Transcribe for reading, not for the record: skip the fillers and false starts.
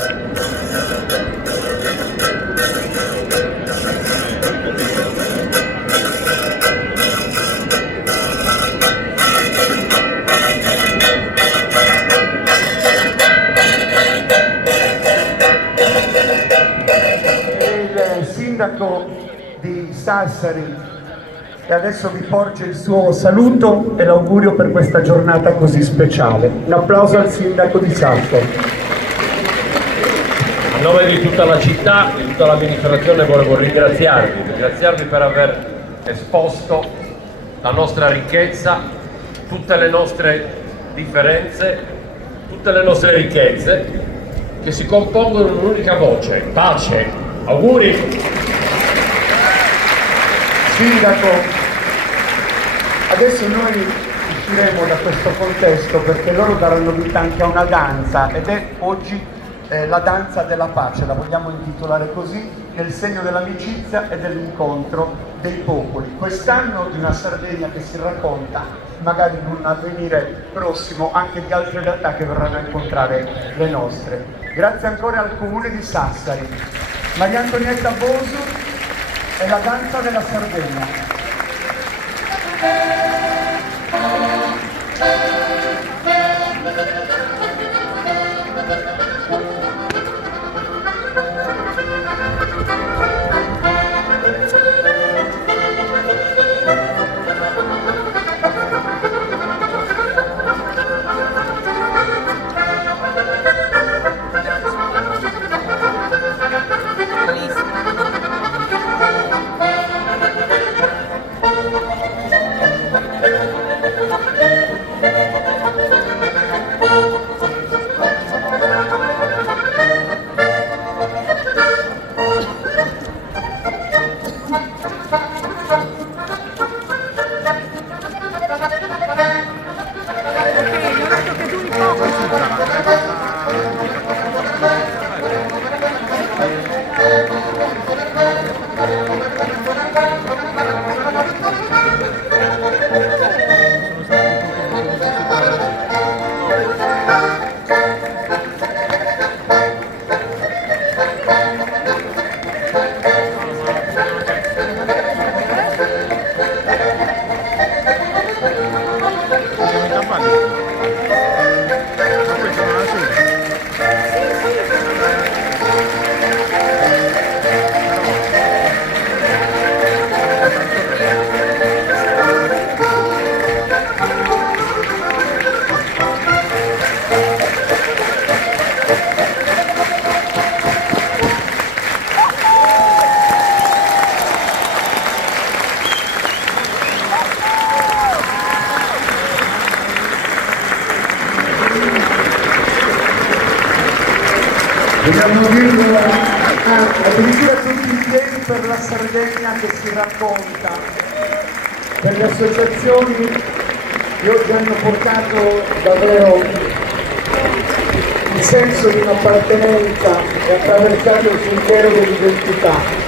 Il sindaco di Sassari e adesso vi porge il suo saluto e l'augurio per questa giornata così speciale. Un applauso al sindaco di Sassari. A nome di tutta la città, di tutta l'amministrazione volevo ringraziarvi per aver esposto la nostra ricchezza, tutte le nostre differenze, tutte le nostre ricchezze che si compongono in un'unica voce: pace. Auguri! Sindaco, adesso noi usciremo da questo contesto perché loro daranno vita anche a una danza ed è oggi la danza della pace, la vogliamo intitolare così, che è il segno dell'amicizia e dell'incontro dei popoli. Quest'anno di una Sardegna che si racconta, magari in un avvenire prossimo, anche di altre realtà che verranno a incontrare le nostre. Grazie ancora al Comune di Sassari. Maria Antonietta Bosu e la danza della Sardegna. Dobbiamo dirlo addirittura tutti in piedi per la Sardegna che si racconta, per le associazioni che oggi hanno portato davvero il senso di un'appartenenza e attraversato il sentiero dell'identità.